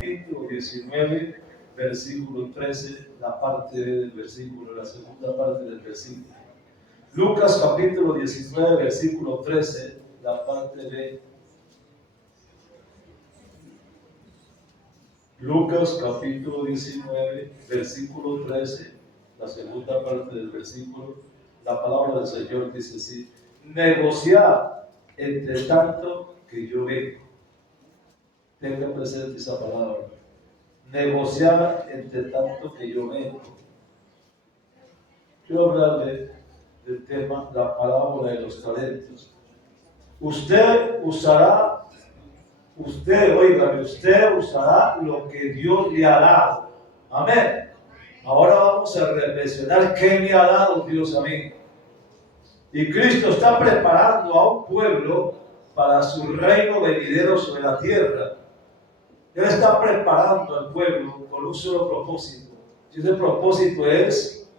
capítulo 19, versículo 13, la parte del versículo, la segunda parte del versículo. Lucas capítulo 19, versículo 13, la parte B. Lucas capítulo 19, versículo 13, la segunda parte del versículo. La palabra del Señor dice así: negociar entre tanto que yo vengo. Tenga presente esa palabra. Negociar entre tanto que yo vengo. Quiero hablarle del tema, la parábola de los talentos. Usted usará lo que Dios le ha dado. Amén. Ahora vamos a reflexionar qué me ha dado Dios a mí. Y Cristo está preparando a un pueblo para su reino venidero sobre la tierra. Él está preparando al pueblo con un solo propósito. Y ese propósito es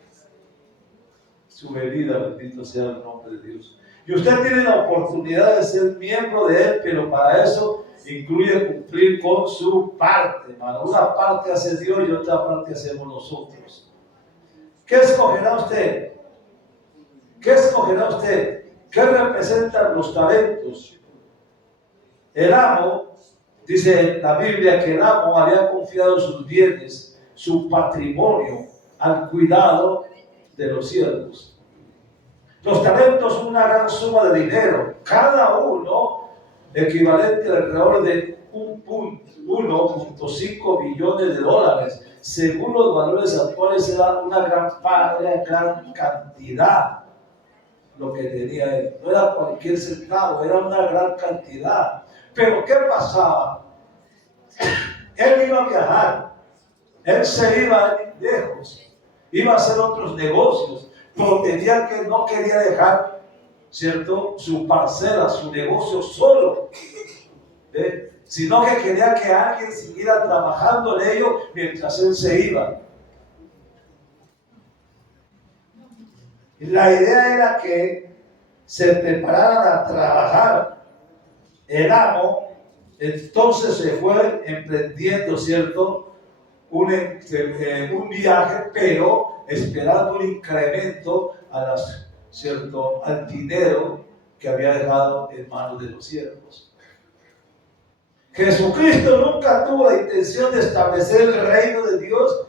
su venida, bendito sea el nombre de Dios. Y usted tiene la oportunidad de ser miembro de Él, pero para eso incluye cumplir con su parte, hermano. Una parte hace Dios y otra parte hacemos nosotros. ¿Qué escogerá usted? ¿Qué escogerá usted? ¿Qué representan los talentos? El amo, dice la Biblia, que el amo había confiado sus bienes, su patrimonio, al cuidado de los siervos. Los talentos son una gran suma de dinero, cada uno equivalente alrededor de 1.5 billones de dólares. Según los valores actuales, era una gran cantidad lo que tenía él. No era cualquier centavo, era una gran cantidad. Pero ¿qué pasaba? Él iba a viajar, él se iba lejos, iba a hacer otros negocios, pero no quería dejar, ¿cierto?, su parcela, su negocio solo, sino que quería que alguien siguiera trabajando en ello mientras él se iba. La idea era que se prepararan a trabajar. El amo entonces se fue emprendiendo, ¿cierto?, un viaje, pero esperando un incremento ¿cierto?, al dinero que había dejado en manos de los siervos. Jesucristo nunca tuvo la intención de establecer el reino de Dios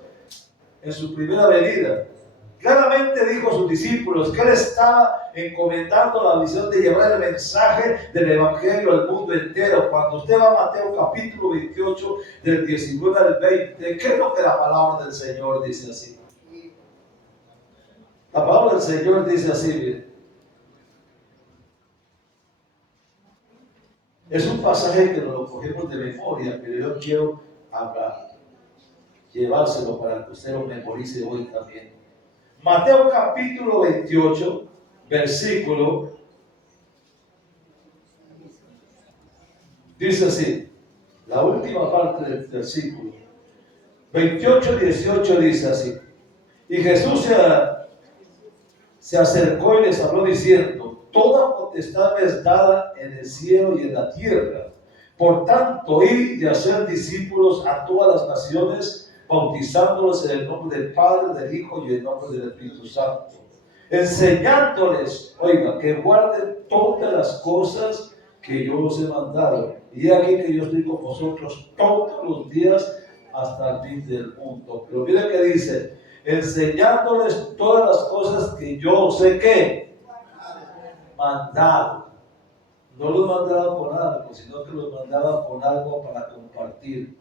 en su primera venida. Claramente dijo a sus discípulos que Él estaba encomendando la misión de llevar el mensaje del Evangelio al mundo entero. Cuando usted va a Mateo capítulo 28, del 19 al 20, ¿qué es lo que la palabra del Señor dice así? La palabra del Señor dice así, bien. Es un pasaje que nos lo cogemos de memoria, pero yo quiero llevárselo para que usted lo memorice hoy también. Mateo capítulo 28, versículo, dice así, la última parte del versículo, 28, 18 dice así: y Jesús se acercó y les habló diciendo: toda potestad me es dada en el cielo y en la tierra. Por tanto, id y hacer discípulos a todas las naciones, bautizándolos en el nombre del Padre, del Hijo y en el nombre del Espíritu Santo, enseñándoles, oiga, que guarden todas las cosas que yo os he mandado. Y aquí que yo estoy con vosotros todos los días hasta el fin del mundo. Pero mire que dice: enseñándoles todas las cosas que yo os he mandado. No los mandaba con algo, sino que los mandaba con algo para compartir.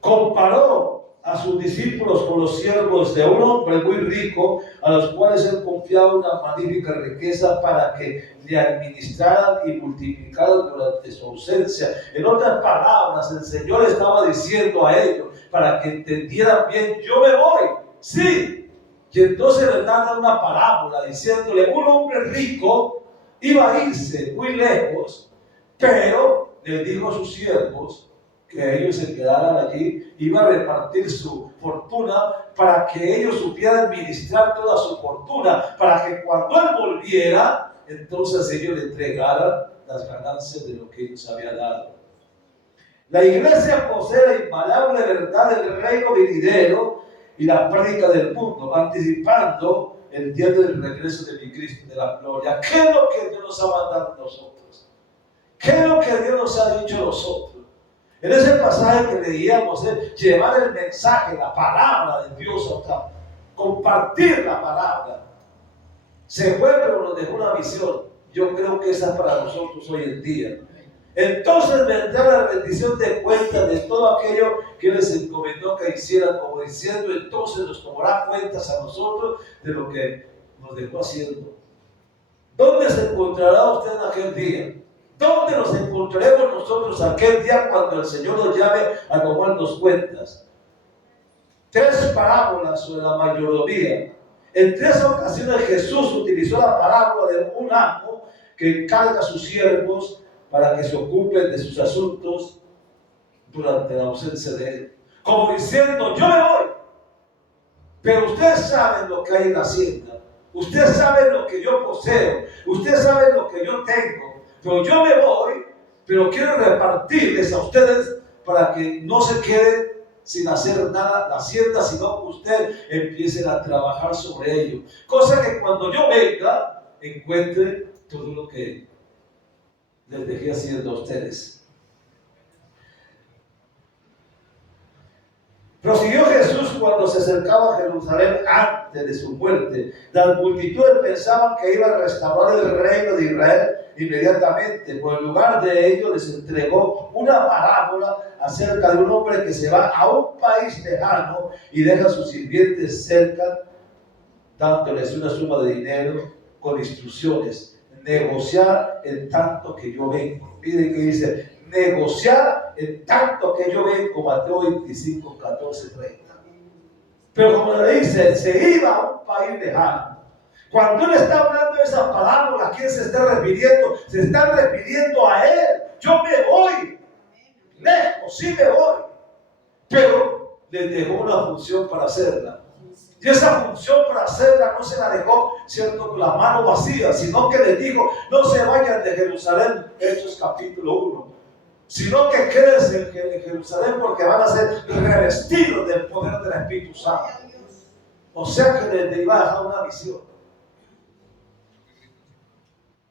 Comparó a sus discípulos con los siervos de un hombre muy rico, a los cuales él confiaba una magnífica riqueza para que le administraran y multiplicaran durante su ausencia. En otras palabras, el Señor estaba diciendo a ellos, para que entendieran bien: yo me voy, sí. Y entonces les dan una parábola diciéndole: un hombre rico iba a irse muy lejos, pero le dijo a sus siervos que ellos se quedaran allí, iba a repartir su fortuna para que ellos supieran administrar toda su fortuna, para que cuando él volviera, entonces ellos le entregaran las ganancias de lo que Él nos había dado. La iglesia posee la invariable verdad del reino venidero y la práctica del mundo, anticipando el día del regreso de mi Cristo, de la gloria. ¿Qué es lo que Dios nos ha mandado a nosotros? ¿Qué es lo que Dios nos ha dicho a nosotros? En ese pasaje que leíamos, llevar el mensaje, la palabra de Dios, compartir la palabra. Se fue, pero nos dejó una visión. Yo creo que esa es para nosotros hoy en día. Entonces vendrá la rendición de cuentas de todo aquello que les encomendó que hicieran, como diciendo, entonces nos tomará cuentas a nosotros de lo que nos dejó haciendo. ¿Dónde se encontrará usted en aquel día? ¿Dónde nos encontraremos nosotros aquel día cuando el Señor nos llame a tomarnos cuentas? 3 parábolas sobre la mayordomía. En 3 ocasiones Jesús utilizó la parábola de un amo que encarga a sus siervos para que se ocupen de sus asuntos durante la ausencia de Él. Como diciendo, yo me voy, pero ustedes saben lo que hay en la hacienda. Ustedes saben lo que yo poseo. Ustedes saben lo que yo tengo. Pero yo me voy, pero quiero repartirles a ustedes para que no se queden sin hacer nada la hacienda, sino que ustedes empiecen a trabajar sobre ello. Cosa que cuando yo venga, encuentre todo lo que les dejé haciendo a ustedes. Prosiguió Jesús cuando se acercaba a Jerusalén antes de su muerte. Las multitudes pensaban que iba a restaurar el reino de Israel inmediatamente. Por el lugar de ello les entregó una parábola acerca de un hombre que se va a un país lejano y deja a sus sirvientes cerca, dándoles una suma de dinero con instrucciones. Negociar en tanto que yo vengo. Miren que dice, negociar en tanto que yo vengo, Mateo 25, 14, 30. Pero como le dice, se iba a un país lejano. Cuando él está hablando de esa palabra, ¿a quién se está refiriendo? Se está refiriendo a él. Yo me voy, lejos, sí me voy. Pero les dejó una función para hacerla. Y esa función para hacerla no se la dejó, cierto, con la mano vacía, sino que les dijo, no se vayan de Jerusalén, Hechos capítulo 1, sino que quédense en Jerusalén porque van a ser revestidos del poder del Espíritu Santo. O sea que les iba a dejar una visión.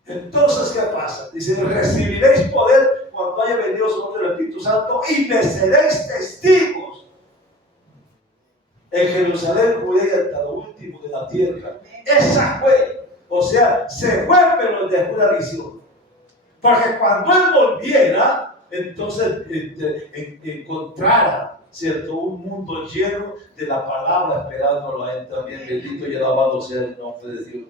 Entonces, ¿qué pasa? Dice, recibiréis poder cuando haya venido sobre el Espíritu Santo y me seréis testigos en Jerusalén, Judea y hasta lo último de la tierra. Esa fue, o sea, se fue pero dejó una visión. Porque cuando él volviera, entonces encontrara, ¿cierto?, un mundo lleno de la palabra esperándolo a él también. Bendito y alabado sea el nombre de Dios.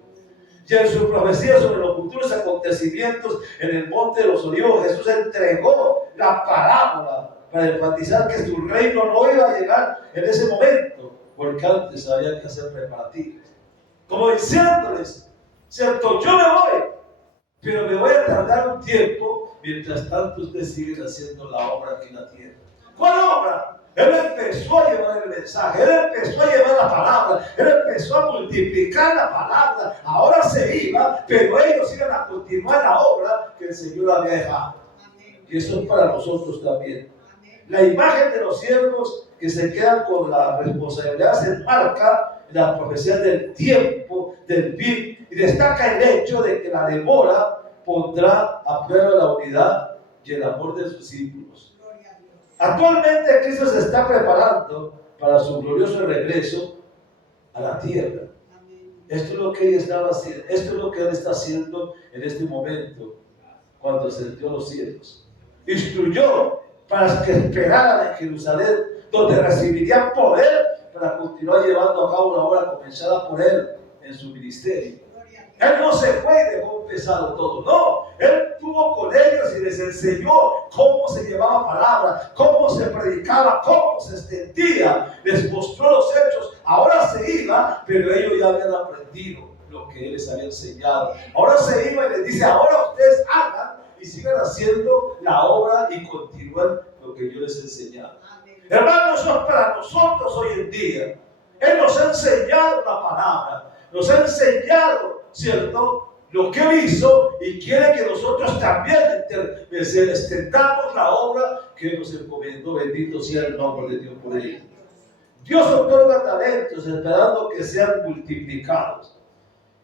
Y en su profecía sobre los futuros acontecimientos en el monte de los Olivos, Jesús entregó la parábola para enfatizar que su reino no iba a llegar en ese momento, porque antes había que hacer preparativos. Como diciéndoles, cierto, yo me voy, pero me voy a tardar un tiempo, mientras tanto ustedes siguen haciendo la obra aquí en la tierra. ¿Cuál obra? Él empezó a llevar el mensaje, él empezó a llevar la palabra, él empezó a multiplicar la palabra. Ahora se iba, pero ellos iban a continuar la obra que el Señor había dejado. Y eso es para nosotros también. La imagen de los siervos que se quedan con la responsabilidad se enmarca en las profecías del tiempo, del fin, y destaca el hecho de que la demora pondrá a prueba la unidad y el amor de sus discípulos. Actualmente Cristo se está preparando para su glorioso regreso a la tierra. Esto es lo que Él estaba haciendo, esto es lo que Él está haciendo en este momento, cuando ascendió a los cielos. Instruyó para que esperaran en Jerusalén, donde recibirían poder para continuar llevando a cabo la obra comenzada por Él en su ministerio. Él no se fue y dejó empezado todo, no. Él estuvo con ellos y les enseñó cómo se llevaba palabra, cómo se predicaba, cómo se extendía. Les mostró los hechos. Ahora se iba, pero ellos ya habían aprendido lo que Él les había enseñado. Ahora se iba y les dice, ahora ustedes hagan y sigan haciendo la obra y continúen lo que yo les he enseñado. Hermanos, eso es para nosotros hoy en día. Él nos ha enseñado la palabra, nos ha enseñado, ¿cierto?, lo que Él hizo y quiere que nosotros también extendamos la obra que nos encomendó. Bendito sea el nombre de Dios por ello. Dios otorga talentos esperando que sean multiplicados.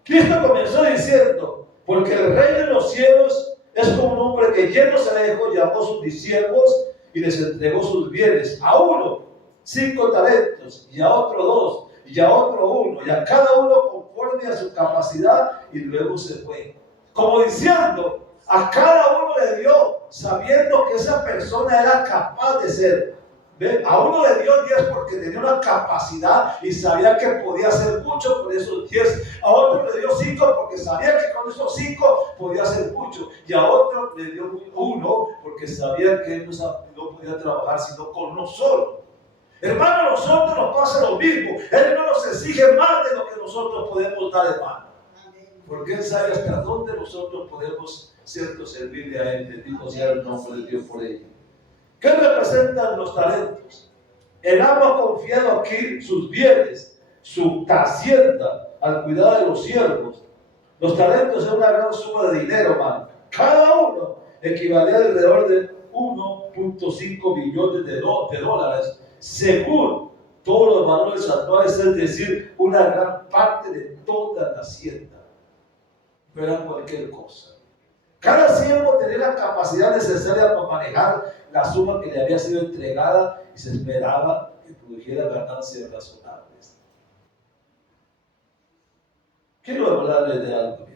Cristo comenzó diciendo, porque el rey de los cielos es como un hombre que lleno se dejó, llamó a sus discípulos y les entregó sus bienes. A uno 5 talentos, y a otro 2, y a otro 1, y a cada uno conforme a su capacidad, y luego se fue. Como diciendo, a cada uno le dio, sabiendo que esa persona era capaz de ser. ¿Ve? A uno le dio 10 porque tenía una capacidad y sabía que podía hacer mucho con esos 10. A otro le dio 5 porque sabía que con esos 5 podía hacer mucho. Y a otro le dio 1 porque sabía que él no podía trabajar sino con uno solo. Hermano, a nosotros nos pasa lo mismo. Él no nos exige más de lo que nosotros podemos dar, hermano. Porque Él sabe hasta dónde nosotros podemos, cierto, servirle a Él. Bendito sea el nombre de Dios por ello. ¿Qué representan los talentos? El amo ha confiado aquí sus bienes, su hacienda, al cuidado de los siervos. Los talentos es una gran suma de dinero, hermano. Cada uno equivale a alrededor de 1.5 billones de dólares, según todos los valores actuales, es decir, una gran parte de toda la hacienda. No era cualquier cosa. Cada siervo tenía la capacidad necesaria para manejar la suma que le había sido entregada y se esperaba que produjera ganancias razonables. Quiero hablarles de algo.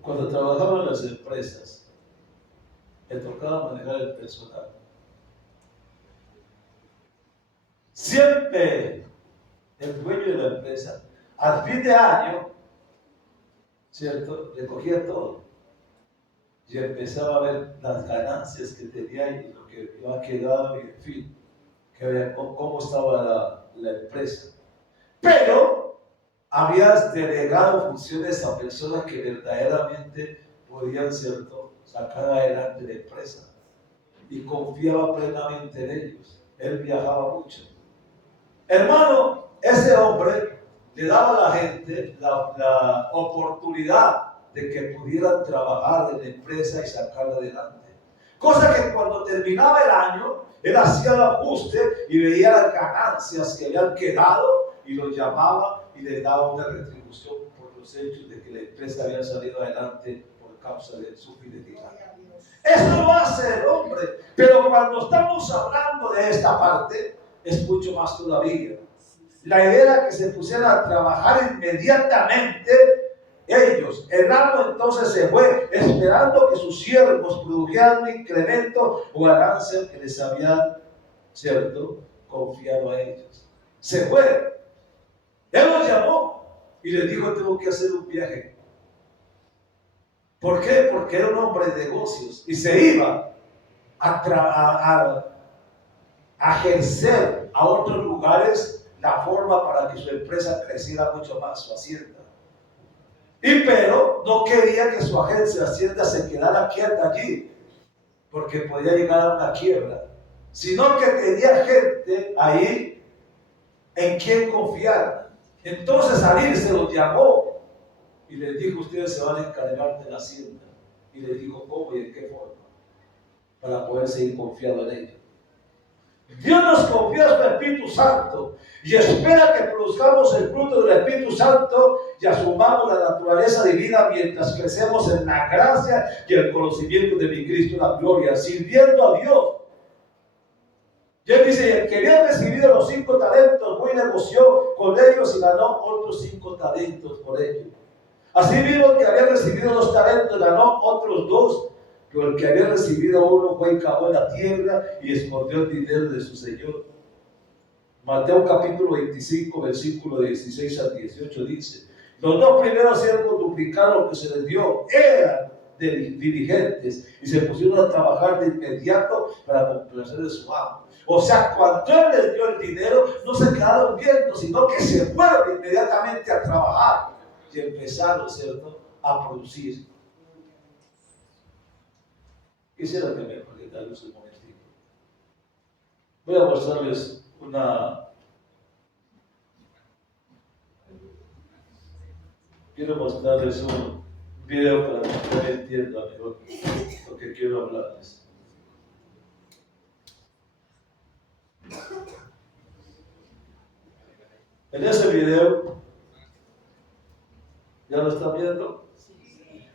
Cuando trabajaba en las empresas, me tocaba manejar el personal. Siempre el dueño de la empresa, al fin de año, ¿cierto?, recogía todo y empezaba a ver las ganancias que tenía y lo que había quedado y en fin, que veía cómo estaba la empresa. Pero habías delegado funciones a personas que verdaderamente podían, ¿cierto?, sacar adelante la empresa y confiaba plenamente en ellos. Él viajaba mucho. Hermano, ese hombre le daba a la gente la oportunidad de que pudieran trabajar en la empresa y sacarla adelante. Cosa que cuando terminaba el año, él hacía el ajuste y veía las ganancias que habían quedado y los llamaba y les daba una retribución por los hechos de que la empresa había salido adelante por causa de su fidelidad. Eso lo hace el hombre, pero cuando estamos hablando de esta parte, es mucho más todavía. La idea era que se pusieran a trabajar inmediatamente ellos. El amo entonces se fue, esperando que sus siervos produjeran un incremento o ganancia que les habían, ¿cierto?, confiado a ellos. Se fue. Él los llamó y les dijo: tengo que hacer un viaje. ¿Por qué? Porque era un hombre de negocios y se iba a ejercer a otros lugares la forma para que su empresa creciera mucho más, su hacienda. Pero no quería que su agencia de hacienda se quedara quieta allí, porque podía llegar a una quiebra, sino que tenía gente ahí en quien confiar. Entonces al irse los llamó y les dijo: ustedes se van a encargar de la hacienda. Y les dijo cómo y en qué forma, para poder seguir confiado en ella. Dios nos confía su Espíritu Santo y espera que produzcamos el fruto del Espíritu Santo y asumamos la naturaleza divina mientras crecemos en la gracia y el conocimiento de mi Cristo, la gloria, sirviendo a Dios. Y él dice: el que había recibido los 5 talentos fue y negoció con ellos y ganó otros 5 talentos por ellos. Así mismo el que había recibido 2 talentos ganó otros 2. Pero el que había recibido 1 fue y cavó en la tierra y escondió el dinero de su señor. Mateo capítulo 25, versículo 16 al 18 dice: los 2 primeros siervos duplicaron lo que se les dio, eran diligentes y se pusieron a trabajar de inmediato para complacer de su amo. O sea, cuando él les dio el dinero, no se quedaron viendo, sino que se fueron inmediatamente a trabajar y empezaron, ¿cierto?, a producir. Quisiera que me proyectaran un momentito. Voy a mostrarles una quiero mostrarles un video para que ustedes entiendan mejor lo que quiero hablarles. En ese video, ¿ya lo están viendo?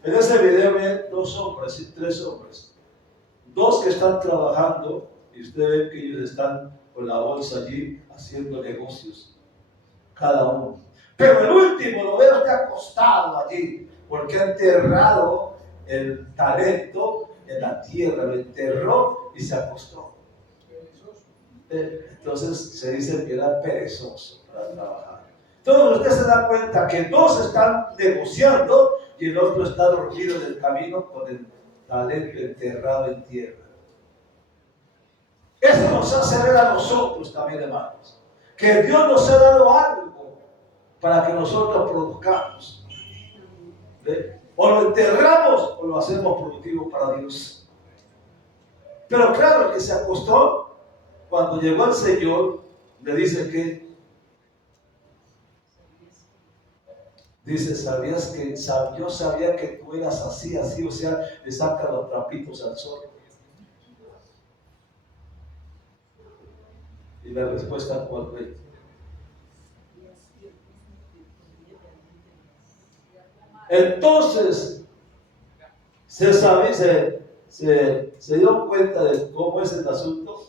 En ese video ven dos hombres y tres hombres. Dos que están trabajando y usted ve que ellos están con la bolsa allí haciendo negocios, cada uno. Pero el último lo veo usted acostado allí, porque ha enterrado el talento en la tierra, lo enterró y se acostó. Entonces se dice que era perezoso para trabajar. Entonces usted se da cuenta que dos están negociando y el otro está dormido en el camino con el talento enterrado en tierra. Eso nos hace ver a nosotros también, hermanos, que Dios nos ha dado algo para que nosotros produzcamos. ¿Ve? O lo enterramos o lo hacemos productivo para Dios. Pero claro, el que se acostó, cuando llegó el Señor, le dice que, dice, ¿sabías que yo sabía que tú eras así, o sea, le saca los trapitos al sol? Y la respuesta cuál fue. Entonces, se dio cuenta de cómo es el asunto.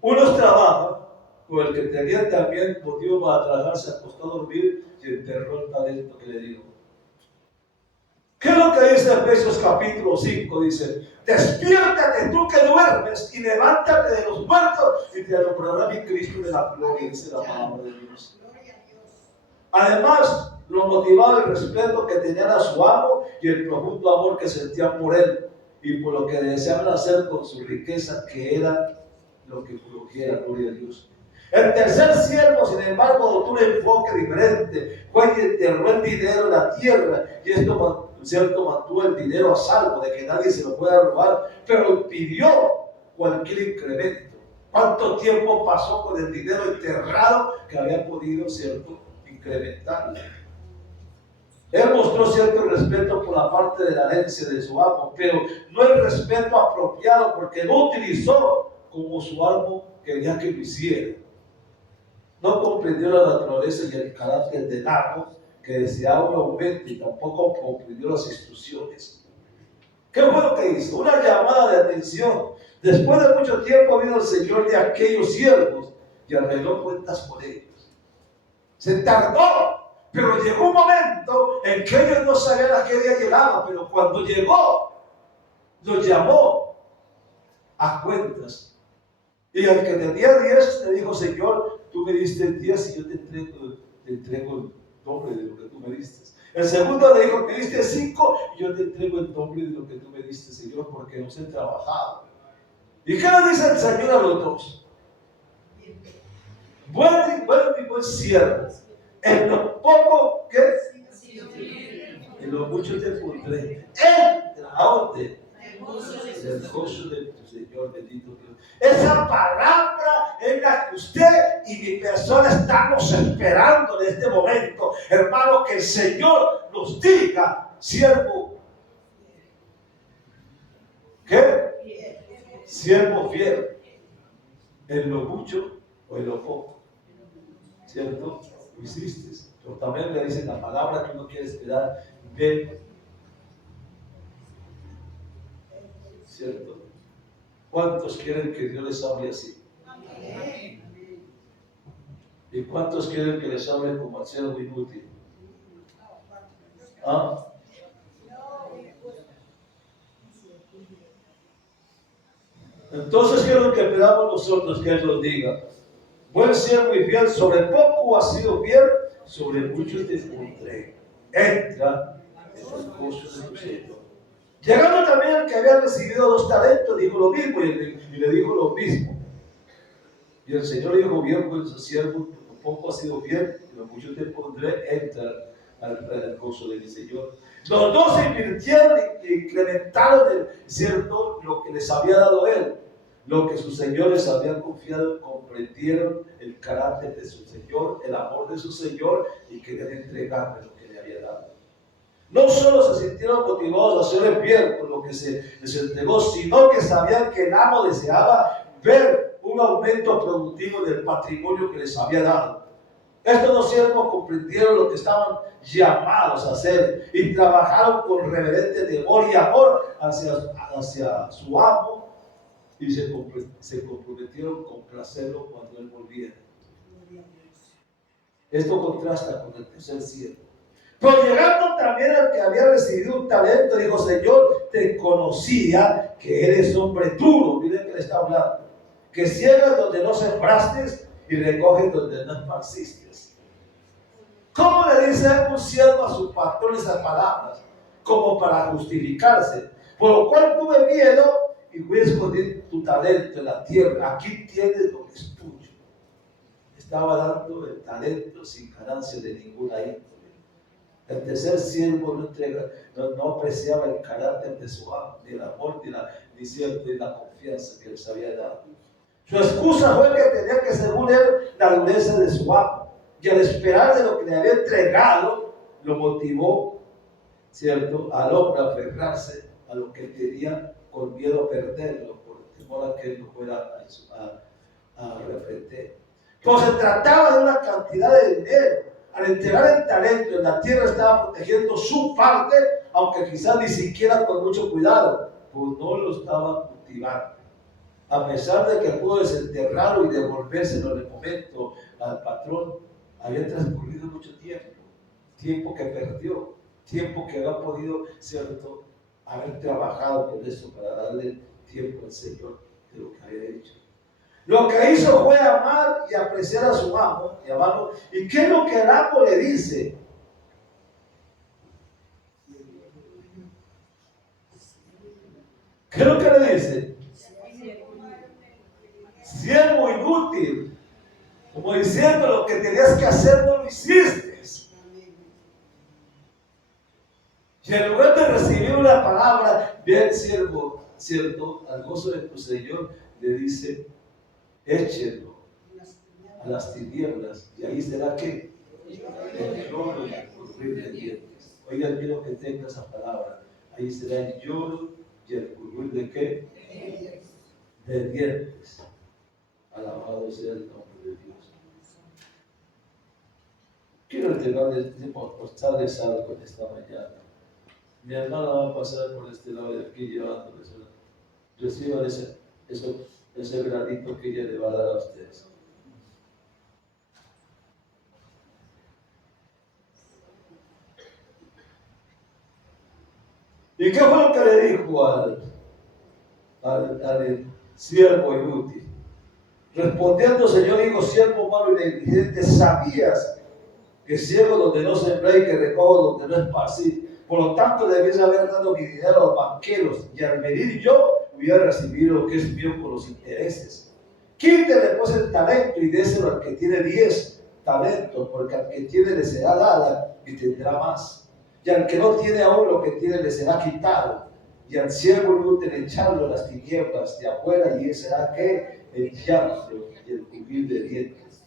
Unos trabajan con el que tenía también motivo para trabajar, se acostó a dormir y enterró el talento que le dio. ¿Qué es lo que dice Efesios capítulo 5? Dice, despiértate tú que duermes y levántate de los muertos y te alumbrará mi Cristo de la gloria, dice la palabra de Dios. Además, lo motivaba el respeto que tenían a su amo y el profundo amor que sentían por él y por lo que deseaban hacer con su riqueza, que era lo que produjera, gloria a Dios. El tercer siervo, sin embargo, adoptó un enfoque diferente. Fue y enterró el dinero en la tierra y esto, cierto, mantuvo el dinero a salvo de que nadie se lo pueda robar, pero pidió cualquier incremento. ¿Cuánto tiempo pasó con el dinero enterrado que había podido, cierto, incrementarlo? Él mostró cierto respeto por la parte de la herencia de su amo, pero no el respeto apropiado, porque no utilizó como su amo quería que lo hiciera. No comprendió la naturaleza y el carácter del amo, que deseaba un aumento, y tampoco comprendió las instrucciones. ¿Qué fue lo que hizo? Una llamada de atención. Después de mucho tiempo vino el Señor de aquellos siervos y arregló cuentas con ellos. Se tardó. Pero llegó un momento en que ellos no sabían a qué día llegaba, pero cuando llegó, los llamó a cuentas. Y al que tenía 10 le dijo, Señor, tú me diste 10 y yo te entrego el doble de lo que tú me diste. El segundo le dijo, me diste 5 y yo te entrego el doble de lo que tú me diste, Señor, porque nos he trabajado. ¿Y qué le dice el Señor a los dos? Bueno y buen siervo. En lo poco que en lo mucho te pondré. Entra a dónde? En el gozo de tu Señor, bendito Dios. Esa palabra es la que usted y mi persona estamos esperando en este momento. Hermano, que el Señor nos diga, siervo, ¿qué? Siervo fiel. En lo mucho o en lo poco. ¿Cierto? Lo hiciste, pero también le dicen la palabra que uno quiere esperar, ven, ¿cierto? ¿Cuántos quieren que Dios les hable así? Amén. ¿Y cuántos quieren que les hable como al siervo inútil? ¿Ah? Entonces, ¿qué es lo que esperamos nosotros que Él nos diga? Buen siervo y fiel, sobre poco has sido fiel, sobre mucho te pondré. Entra en el gozo de tu Señor. Llegando también el que había recibido 2 talentos, dijo lo mismo y le dijo lo mismo. Y el Señor dijo, bien, buen siervo, poco has sido fiel, sobre mucho te pondré. Entra al gozo de mi Señor. Los dos se invirtieron y incrementaron cierto lo que les había dado Él. Lo que sus señores habían confiado, comprendieron el carácter de su Señor, el amor de su Señor y querían entregarle lo que había dado. No solo se sintieron motivados a hacer el bien por lo que se les entregó, sino que sabían que el amo deseaba ver un aumento productivo del patrimonio que les había dado. Estos dos siervos comprendieron lo que estaban llamados a hacer y trabajaron con reverente temor y amor hacia su amo y se comprometieron con complacerlo cuando él volviera. Esto contrasta con el tercer siervo. Pero llegando también al que había recibido un talento, dijo: Señor, te conocía que eres hombre duro. Miren que le está hablando. Que ciegas donde no sembraste y recoges donde no esparciste. ¿Cómo le dice un siervo a su patrón esas palabras? Como para justificarse. Por lo cual tuve miedo y voy a esconder tu talento en la tierra. Aquí tienes lo que es tuyo. Estaba dando el talento sin ganancia de ninguna índole. El tercer siervo no apreciaba el carácter de su amo, ni el amor, ni la confianza que les había dado. Su excusa fue que tenía que, según él, la dureza de su amo. Y al esperar de lo que le había entregado, lo motivó, ¿cierto?, al hombre a aferrarse a lo que tenía con miedo a perderlo, por temor a que él no fuera a arrepentir. Pues se trataba de una cantidad de dinero. Al entregar el talento en la tierra estaba protegiendo su parte, aunque quizás ni siquiera con mucho cuidado, pues no lo estaba cultivando. A pesar de que pudo desenterrarlo y devolvérselo en el momento al patrón, había transcurrido mucho tiempo que perdió, tiempo que había podido, ¿cierto?, haber trabajado con eso para darle tiempo al Señor de lo que había hecho. Lo que hizo fue amar y apreciar a su amo y amarlo. ¿Y qué es lo que el amo le dice? ¿Qué es lo que le dice? Siervo inútil. Como diciendo, lo que tenías que hacer no lo hiciste. Y en lugar de recibir una palabra, bien siervo, ¿cierto?, al gozo de tu Señor, le dice: échenlo a las tinieblas, y ahí será que el lloro y el crujir de dientes. Oigan, quiero que tenga esa palabra. Ahí será el lloro y el crujir de qué? De dientes. Alabado sea el nombre de Dios. Quiero entregarles mostrarles algo en esta mañana. Mi hermana va a pasar por este lado de aquí llevándoles. Reciban ese granito que ella le va a dar a ustedes. ¿Y qué fue lo que le dijo al siervo inútil? Respondiendo, Señor, digo: siervo malo y negligente, sabías que ciego donde no sembré y que recojo donde no esparcí. Por lo tanto, debías haber dado mi dinero a los banqueros, y al venir yo hubiera recibido lo que es mío con los intereses. Quítele pues el talento y déselo al que tiene 10 talentos, porque al que tiene le será dada y tendrá más. Y al que no tiene aún lo que tiene le será quitado. Y al siervo inútil echarlo a las tinieblas de afuera, y él será que el llanto y el crujir de dientes.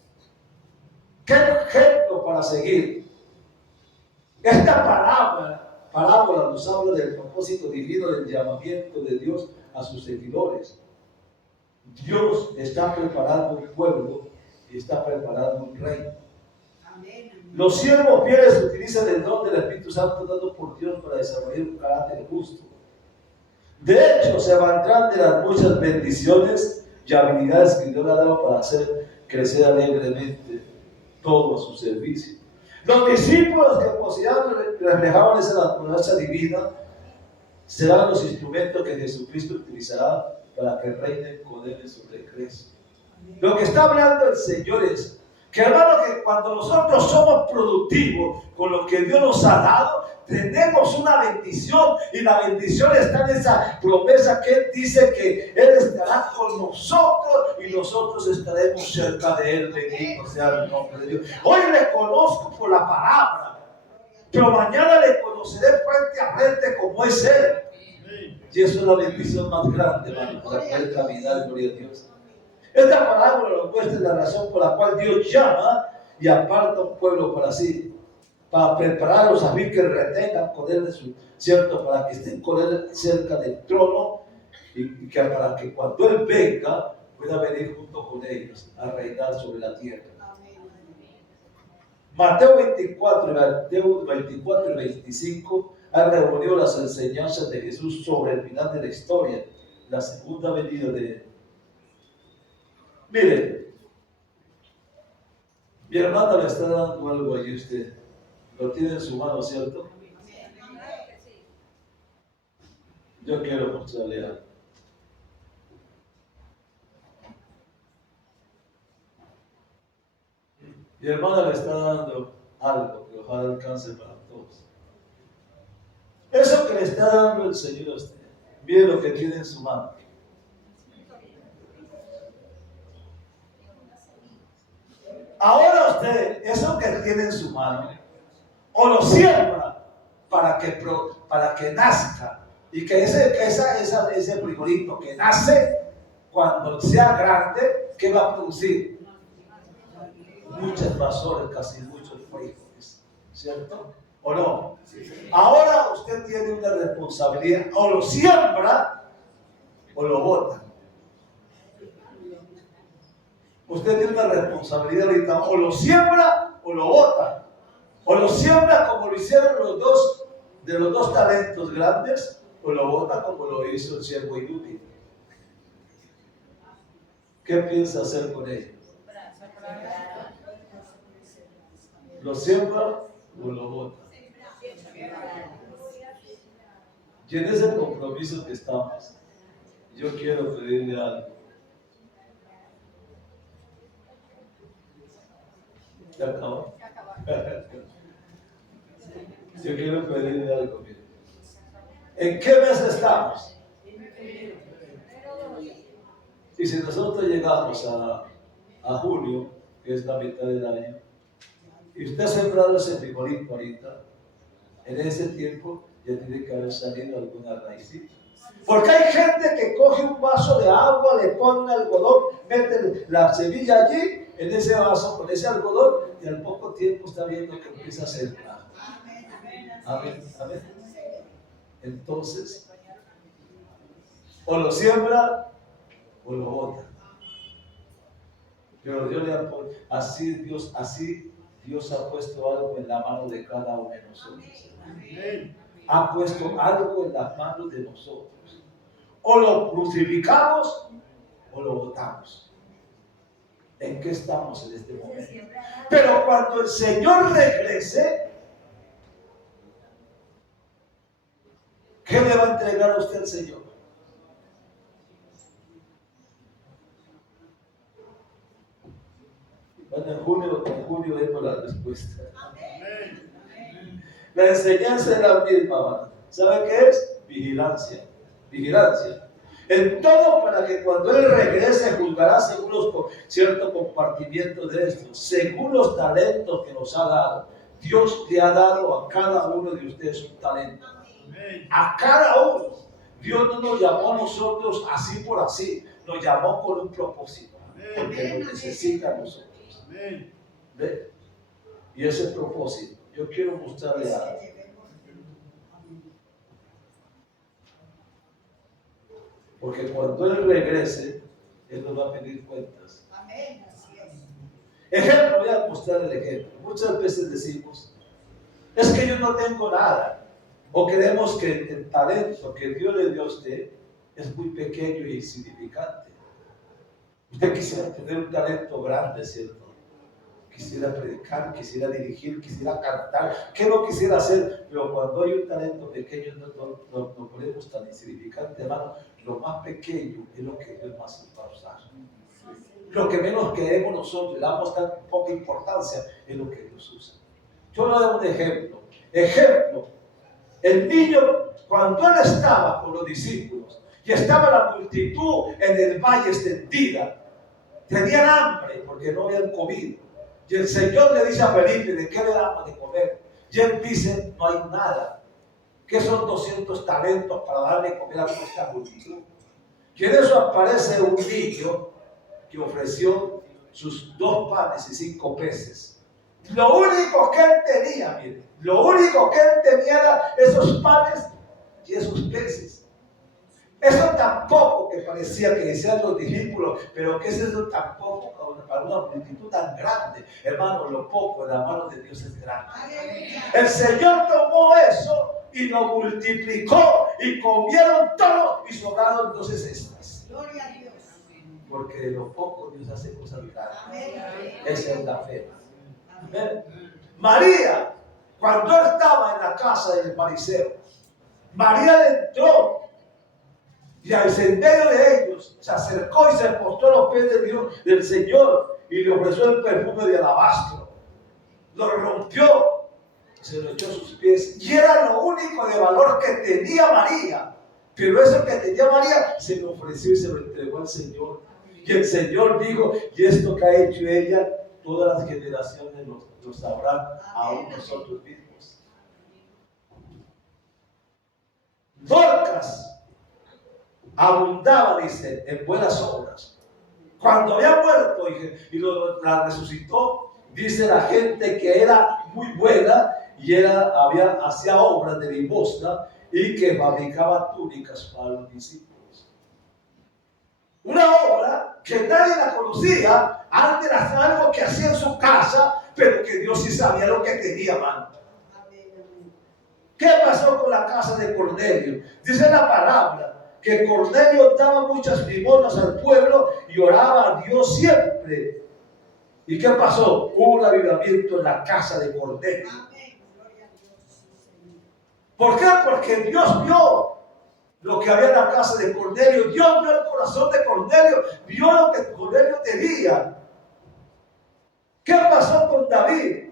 ¿Qué ejemplo para seguir? Esta parábola nos habla del propósito divino del llamamiento de Dios a sus seguidores. Dios está preparando un pueblo y está preparando un reino. Los siervos fieles utilizan el don del Espíritu Santo dado por Dios para desarrollar un carácter justo. De hecho, se valdrán de las muchas bendiciones y habilidades que Dios le ha dado para hacer crecer alegremente todo a su servicio. Los discípulos que reflejaban esa naturaleza divina serán los instrumentos que Jesucristo utilizará para que reinen con él en su regreso. Lo que está hablando el Señor es que, hermano, que cuando nosotros somos productivos con lo que Dios nos ha dado, tenemos una bendición, y la bendición está en esa promesa que Él dice que Él estará con nosotros y nosotros estaremos cerca de Él. Bendito sea el nombre de Dios. Hoy le conozco por la palabra, pero mañana le conoceré frente a frente como es Él. Y eso es la bendición más grande, hermano, para poder caminar, gloria a Dios. Esta parábola nos muestra la razón por la cual Dios llama y aparta un pueblo para sí. para prepararlos a fin que retengan con él, ¿cierto? Para que estén con él cerca del trono y que para que cuando él venga pueda venir junto con ellos a reinar sobre la tierra. Mateo 24 y 25 han reunido las enseñanzas de Jesús sobre el final de la historia, la segunda venida de él. Miren, mi hermana le está dando algo ahí a usted. Lo tiene en su mano, ¿cierto? Yo quiero mostrarle algo. Mi hermana le está dando algo que ojalá alcance para todos. Eso que le está dando el Señor a usted, mire lo que tiene en su mano. Ahora usted, eso que tiene en su mano, o lo siembra para que nazca, y que ese frijolito que nace, cuando sea grande, ¿qué va a producir? Muchas mazorcas y muchos frijoles, ¿cierto? ¿O no? Ahora usted tiene una responsabilidad, o lo siembra o lo bota. Usted tiene una responsabilidad ahorita, o lo siembra o lo bota. O lo siembra como lo hicieron los dos talentos grandes, o lo bota como lo hizo el siervo inútil. ¿Qué piensa hacer con ellos? ¿Lo siembra o lo bota? Y en ese compromiso que estamos, yo quiero pedirle algo. ¿Se acabó? Yo quiero pedirle algo. ¿En qué mes estamos? Y si nosotros llegamos a julio, que es la mitad del año, y usted ha sembrado ese frijolito ahorita, en ese tiempo ya tiene que haber salido alguna raícita. Porque hay gente que coge un vaso de agua, le pone un algodón, mete la semilla allí, en ese vaso, con ese algodón, y al poco tiempo está viendo que empieza a sembrar. Amén, amén. Entonces, o lo siembra o lo bota. Pero Dios le ha puesto, así Dios ha puesto algo en la mano de cada uno de nosotros. Ha puesto algo en las manos de nosotros. O lo crucificamos o lo botamos. ¿En qué estamos en este momento? Pero cuando el Señor regrese, ¿qué le va a entregar a usted el Señor? Bueno, en junio vemos la respuesta. La enseñanza es la misma. ¿Sabe qué es? Vigilancia. Vigilancia. En todo, para que cuando Él regrese juzgará según los ciertos compartimientos de estos, según los talentos que nos ha dado. Dios le ha dado a cada uno de ustedes un talento. A cada uno. Dios no nos llamó a nosotros así por así. Nos llamó con un propósito. Porque nos necesita a nosotros. ¿Ve? Y ese propósito, yo quiero mostrarle algo. Porque cuando Él regrese, Él nos va a pedir cuentas. Ejemplo, voy a mostrar el ejemplo. Muchas veces decimos, es que yo no tengo nada. O creemos que el talento que Dios le dio a usted es muy pequeño y insignificante. Usted quisiera tener un talento grande, ¿cierto? Quisiera predicar, quisiera dirigir, quisiera cantar, ¿qué no quisiera hacer? Pero cuando hay un talento pequeño, no ponemos tan insignificante, hermano. Lo más pequeño es lo que Dios más va a usar. Lo que menos queremos nosotros, le damos tan poca importancia, es lo que Dios usa. Yo le doy un ejemplo. Ejemplo, el niño, cuando él estaba con los discípulos y estaba la multitud en el valle extendida, tenían hambre porque no habían comido. Y el Señor le dice a Felipe, ¿de qué le damos de comer? Y él dice, no hay nada. ¿Qué son 200 talentos para darle de comer a toda esta multitud? Y en eso aparece un niño que ofreció sus 2 panes y 5 peces. Lo único que él tenía, mire, lo único que él tenía era esos panes y esos peces. Eso tampoco que parecía que decían los discípulos, pero que es eso tampoco para una multitud tan grande. Hermano, lo poco en la mano de Dios es grande. El Señor tomó eso y lo multiplicó y comieron todo y sobraron entonces estas. Gloria a Dios. Porque de lo poco Dios hace cosas grandes. Esa es la fe. Amén. María, cuando estaba en la casa del fariseo, María entró y al medio de ellos se acercó y se postró a los pies de Dios, del Señor, y le ofreció el perfume de alabastro. Lo rompió, se lo echó a sus pies, y era lo único de valor que tenía María. Pero eso que tenía María se lo ofreció y se lo entregó al Señor. Y el Señor dijo: y esto que ha hecho ella, todas las generaciones lo sabrán, aún nosotros mismos. Dorcas abundaba, dice, en buenas obras. Cuando había muerto y la resucitó, dice la gente que era muy buena y hacía obras de limosna y que fabricaba túnicas para los discípulos. Una obra que nadie la conocía, antes era algo que hacía en su casa, pero que Dios sí sabía lo que tenía, hermano. ¿Qué pasó con la casa de Cornelio? Dice la palabra que Cornelio daba muchas limosnas al pueblo y oraba a Dios siempre. ¿Y qué pasó? Hubo un avivamiento en la casa de Cornelio. ¿Por qué? Porque Dios vio lo que había en la casa de Cornelio. Dios vio el corazón de Cornelio, vio lo que Cornelio tenía. ¿Qué pasó con David?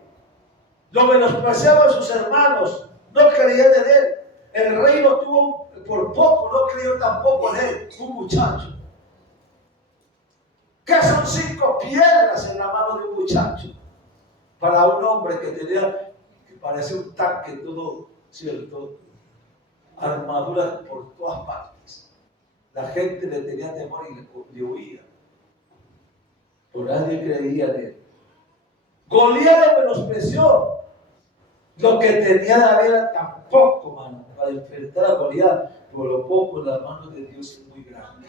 Lo menospreciaban sus hermanos, no creían en él. El rey lo tuvo por poco, no creyó tampoco en él, un muchacho. ¿Qué son 5 piedras en la mano de un muchacho? Para un hombre que parecía un tanque todo, ¿cierto? Armaduras por todas partes. La gente le tenía temor y le huía. Por nadie creía en él. Goliat lo menospreció. Lo que tenía David era tan poco, mano, para enfrentar a Goliat. Por lo poco en las manos de Dios es muy grande.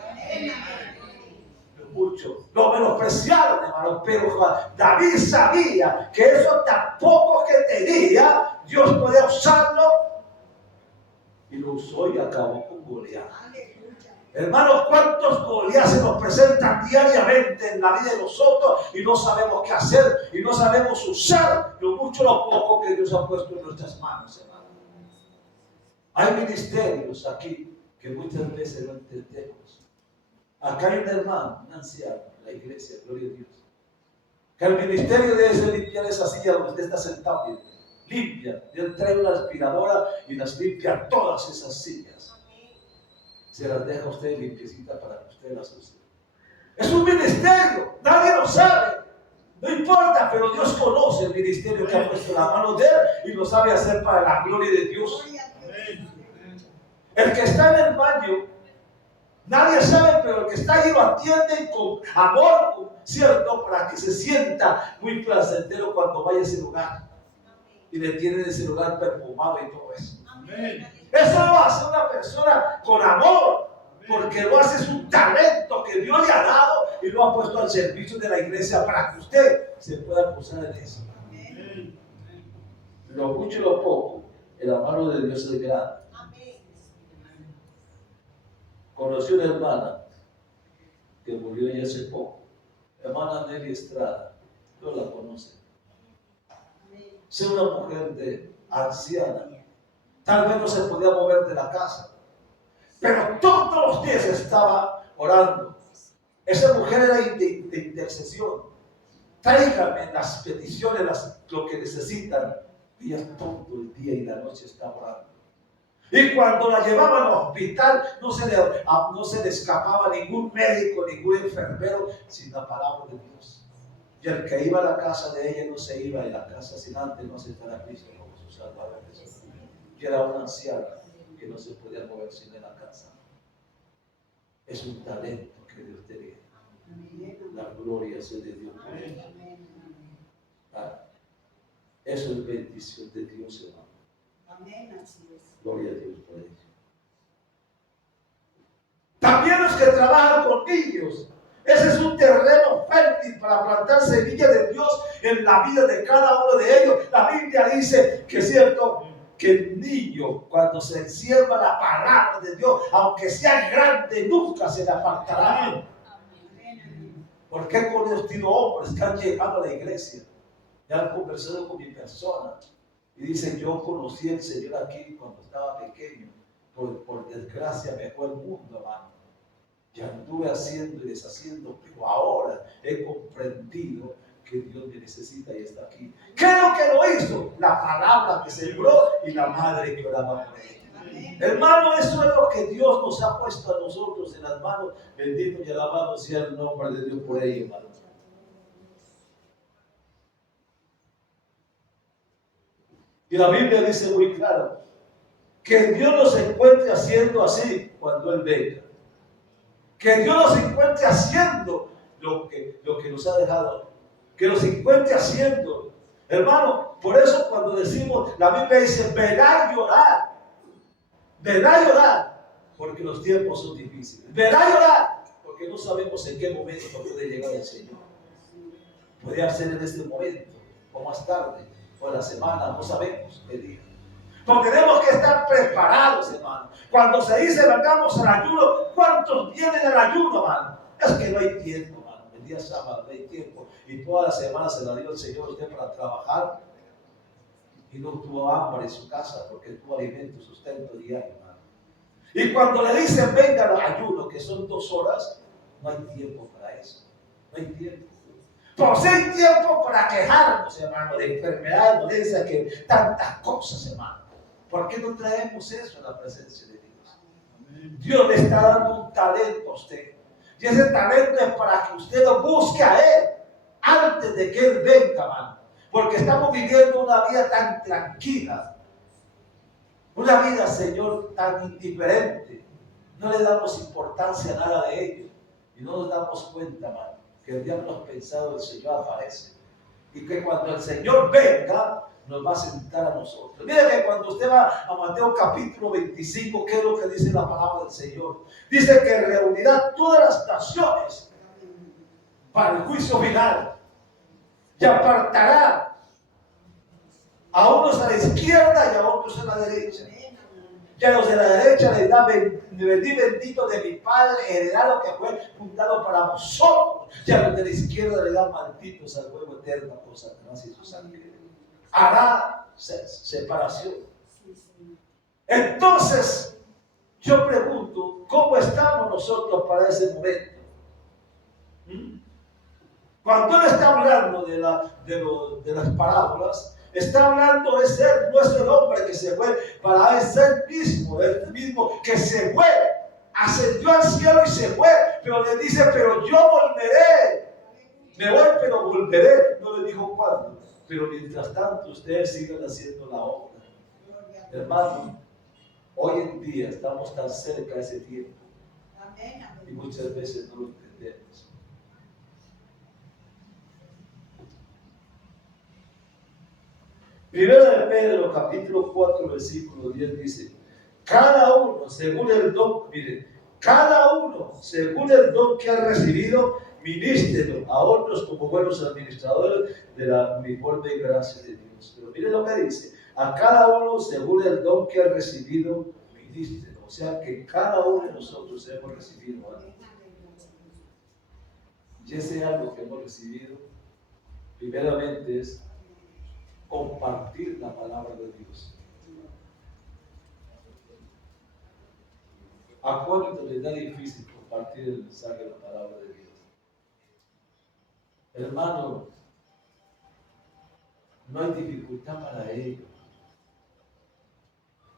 Mucho. Lo menospreciaron, hermano, pero David sabía que eso tan poco que tenía, Dios podía usarlo. Y lo usó y acabó con Goliat. Hermanos, ¿cuántos Goliat se nos presentan diariamente en la vida de nosotros y no sabemos qué hacer y no sabemos usar lo mucho o lo poco que Dios ha puesto en nuestras manos, hermano? Hay ministerios aquí que muchas veces no entendemos. Acá hay un hermano, un anciano en la iglesia, gloria a Dios, que el ministerio debe ser limpiar esa silla donde usted está sentado, bien, limpia. Dios trae una aspiradora y las limpia todas esas sillas. Se las deja a usted limpiecita para que usted las use. Es un ministerio, nadie lo sabe. No importa, pero Dios conoce el ministerio que ha puesto en la mano de él y lo sabe hacer para la gloria de Dios. El que está en el baño, nadie sabe, pero el que está allí lo atiende con amor, ¿cierto? Para que se sienta muy placentero cuando vaya a ese lugar. Y le tienen ese lugar perfumado y todo eso. Eso lo hace una persona con amor, porque lo hace, es un talento que Dios le ha dado y lo ha puesto al servicio de la iglesia para que usted se pueda posar en eso. Lo mucho y lo poco, en la mano de Dios es grande. Conocí una hermana que murió ya hace poco, hermana Nelly Estrada, no la conoce. Es una mujer anciana, tal vez no se podía mover de la casa, pero todos los días estaba orando. Esa mujer era de intercesión. Tráigame las peticiones, lo que necesitan. Ella todo el día y la noche está orando. Y cuando la llevaban al hospital, no se le escapaba ningún médico, ningún enfermero, sin la palabra de Dios. Y el que iba a la casa de ella no se iba de la casa sin antes no aceptar a Cristo como su Salvador Jesús. Y era una anciana que no se podía mover sin en la casa. Es un talento que Dios te dio. La gloria sea de Dios. Eso es bendición de Dios, hermano. Amén, así es. Gloria a Dios por ello. También los que trabajan con niños. Ese es un terreno fértil para plantar semillas de Dios en la vida de cada uno de ellos. La Biblia dice que es cierto que el niño, cuando se encierra la palabra de Dios, aunque sea grande, nunca se le apartará. ¿Por qué he conocido hombres que han llegado a la iglesia y han conversado con mi persona y dicen: yo conocí al Señor aquí cuando estaba pequeño, por desgracia me fue el mundo, hermano? Ya anduve haciendo y deshaciendo, pero ahora he comprendido que Dios me necesita y está aquí. ¿Qué es lo que lo hizo? La palabra que sembró y la madre que oraba por él. Hermano, eso es lo que Dios nos ha puesto a nosotros en las manos. Bendito y alabado sea el nombre de Dios por ello, hermano. Y la Biblia dice muy claro que Dios nos encuentre haciendo así cuando Él venga. Que Dios nos encuentre haciendo lo que nos ha dejado. Que nos encuentre haciendo. Hermano, por eso cuando decimos, la Biblia dice: verá y llorar. Verá y llorar, porque los tiempos son difíciles. Verá y llorar, porque no sabemos en qué momento puede llegar el Señor. Puede ser en este momento, o más tarde, o en la semana, no sabemos qué día. Porque tenemos que estar preparados, hermano. Cuando se dice vengamos al ayuno, ¿cuántos vienen al ayuno, hermano? Es que no hay tiempo, hermano. El día sábado no hay tiempo. Y toda la semana se la dio el Señor a usted para trabajar. Y no tuvo hambre en su casa porque tuvo alimento, sustento diario, hermano. Y cuando le dicen venga al ayuno, que son 2 horas, no hay tiempo para eso. No hay tiempo. Por si hay tiempo para quejarnos, hermano, de enfermedades, dolencias, que tantas cosas, hermano. ¿Por qué no traemos eso a la presencia de Dios? Dios le está dando un talento a usted. Y ese talento es para que usted lo busque a Él antes de que Él venga, hermano. Porque estamos viviendo una vida tan tranquila. Una vida, Señor, tan indiferente. No le damos importancia a nada de ello. Y no nos damos cuenta, hermano, que el día menos pensado el Señor aparece. Y que cuando el Señor venga, nos va a sentar a nosotros. Mire que cuando usted va a Mateo capítulo 25, ¿qué es lo que dice la palabra del Señor? Dice que reunirá todas las naciones para el juicio final. Y apartará a unos a la izquierda y a otros a la derecha. Y a los de la derecha les da bendito de mi Padre, heredad lo que fue fundado para vosotros. Y a los de la izquierda les da malditos al fuego eterno por Satanás y su sangre. Hará separación. Entonces, yo pregunto, ¿cómo estamos nosotros para ese momento? Cuando él está hablando de las parábolas, está hablando de ser nuestro hombre que se fue para ser mismo, el mismo que se fue, ascendió al cielo y se fue, pero le dice: pero yo volveré, me voy pero volveré. No le dijo cuándo, pero mientras tanto ustedes siguen haciendo la obra. Hermano, hoy en día estamos tan cerca de ese tiempo y muchas veces no lo entendemos. Primero de Pedro, capítulo 4, versículo 10 dice: cada uno según el don, mire, cada uno según el don que ha recibido, ministrelo a otros como buenos administradores de la uniforme gracia de Dios. Pero mire lo que dice: a cada uno según el don que ha recibido, ministrelo. O sea que cada uno de nosotros hemos recibido algo. Y ese algo que hemos recibido, primeramente es compartir la palabra de Dios. ¿A cuánto les da difícil compartir el mensaje de la palabra de Dios? Hermano, no hay dificultad para ello,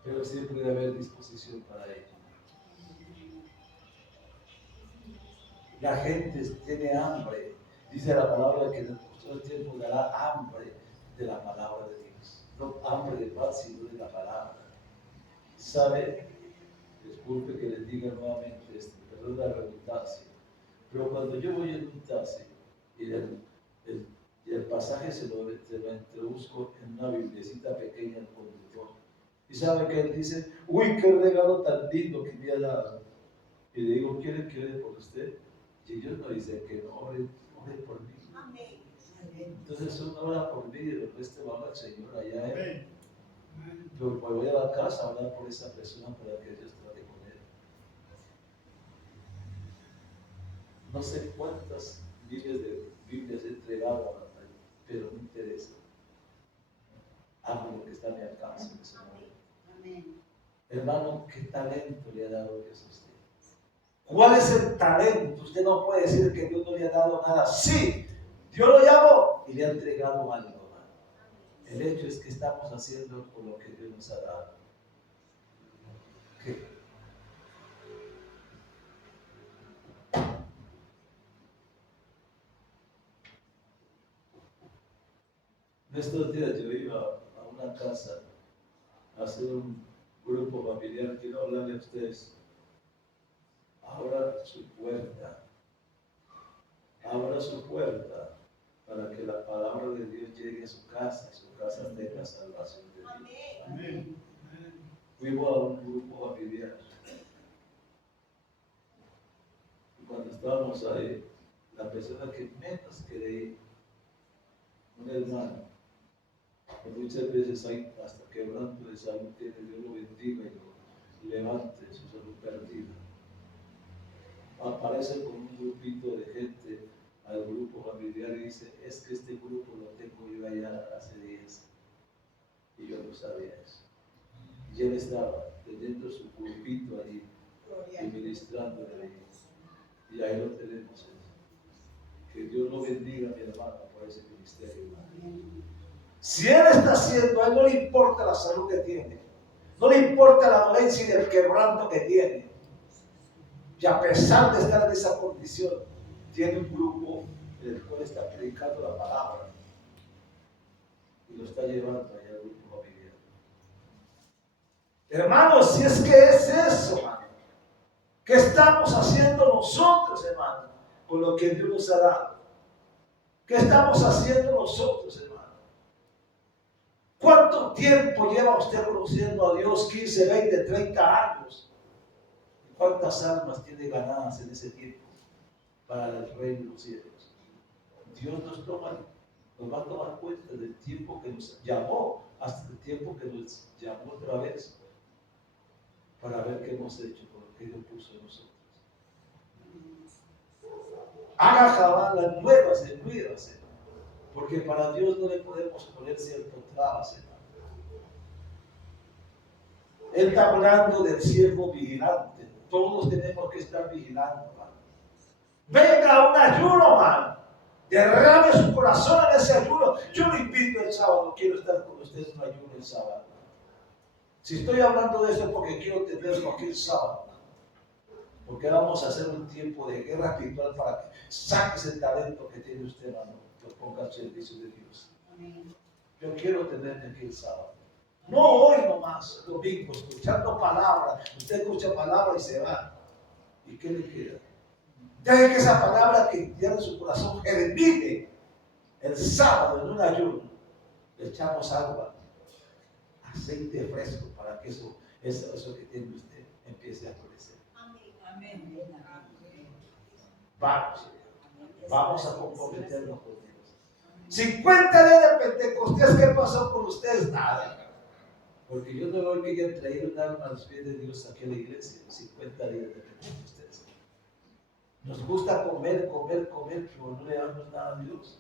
pero siempre debe haber disposición para ello. La gente tiene hambre. Dice la palabra que en el tiempo dará hambre de la palabra de Dios. No hambre de paz, sino de la palabra. ¿Sabe? Disculpe que les diga nuevamente esto, perdón la redundancia. Pero cuando yo voy en un taxi y Y el pasaje se lo introduzco en una biblicita pequeña al conductor. Y sabe que él dice, uy, qué regalo tan lindo que me ha dado. Y le digo, ¿quiere que ore por usted? Y ellos me dicen que no, ore por mí. Amén. Entonces uno ora por mí y después te va al Señor allá. Pero voy a la casa a orar por esa persona para que Dios trate con él. No sé cuántas Biblias he entregado a él, pero no interesa. Hago lo que está a mi alcance en ese momento. Amén. Hermano, ¿qué talento le ha dado Dios a usted? ¿Cuál es el talento? Usted no puede decir que Dios no le ha dado nada. Sí, Dios lo llamó y le ha entregado algo. El hecho es que estamos haciendo por lo que Dios nos ha dado. ¿Qué? En estos días yo iba a una casa a hacer un grupo familiar. Quiero hablarle a ustedes. Abra su puerta. Abra su puerta para que la palabra de Dios llegue a su casa y su casa tenga salvación de Dios. Amén. Fuimos a un grupo familiar. Y cuando estábamos ahí, la persona que menos creí, un hermano, que muchas veces hay hasta quebranto de salud, tiene, Dios lo bendiga y lo levante su salud perdida. Aparece con un grupito de gente al grupo familiar y dice, es que este grupo lo tengo yo allá hace días. Y yo no sabía eso. Y él estaba teniendo su grupito ahí y ministrando de ahí. Y ahí lo tenemos. Que Dios lo bendiga, mi hermano, por ese ministerio. Si él está haciendo, a él no le importa la salud que tiene, no le importa la dolencia y el quebranto que tiene. Y a pesar de estar en esa condición, tiene un grupo en el cual está predicando la palabra y lo está llevando allá al grupo familiar. Hermanos, si es que es eso, hermano, ¿qué estamos haciendo nosotros, hermano, con lo que Dios nos ha dado? ¿Qué estamos haciendo nosotros, hermano? ¿Cuánto tiempo lleva usted conociendo a Dios? 15, 20, 30 años. ¿Cuántas almas tiene ganadas en ese tiempo para el reino de los cielos? Dios nos va a tomar cuenta del tiempo que nos llamó hasta el tiempo que nos llamó otra vez para ver qué hemos hecho con lo que Dios puso en nosotros. Haga jabalas nuevas, hermano, porque para Dios no le podemos poner cierto trabas, hermano. Él está hablando del siervo vigilante. Todos tenemos que estar vigilando, hermano. Venga un ayuno, hermano. Derrame su corazón en ese ayuno. Yo lo invito el sábado, quiero estar con ustedes en un ayuno el sábado. Si estoy hablando de eso es porque quiero tenerlo aquí el sábado. Porque vamos a hacer un tiempo de guerra espiritual para que saque ese talento que tiene usted, hermano, lo ponga al servicio de Dios. Amén. Yo quiero tenerme aquí el sábado. No hoy nomás, domingo, escuchando palabras. Usted escucha palabras y se va. ¿Y qué le queda? Deje que esa palabra que tiene su corazón germine el sábado en un ayuno. Le echamos agua, aceite fresco para que eso que tiene usted empiece a florecer. Amén. Vamos a comprometernos con Dios. 50 días de Pentecostés, ¿qué pasó con ustedes? Nada. Porque yo no veo que hayan traído un alma a los pies de Dios aquí a la iglesia. 50 días de Pentecostés. Nos gusta comer, pero no le damos nada a Dios.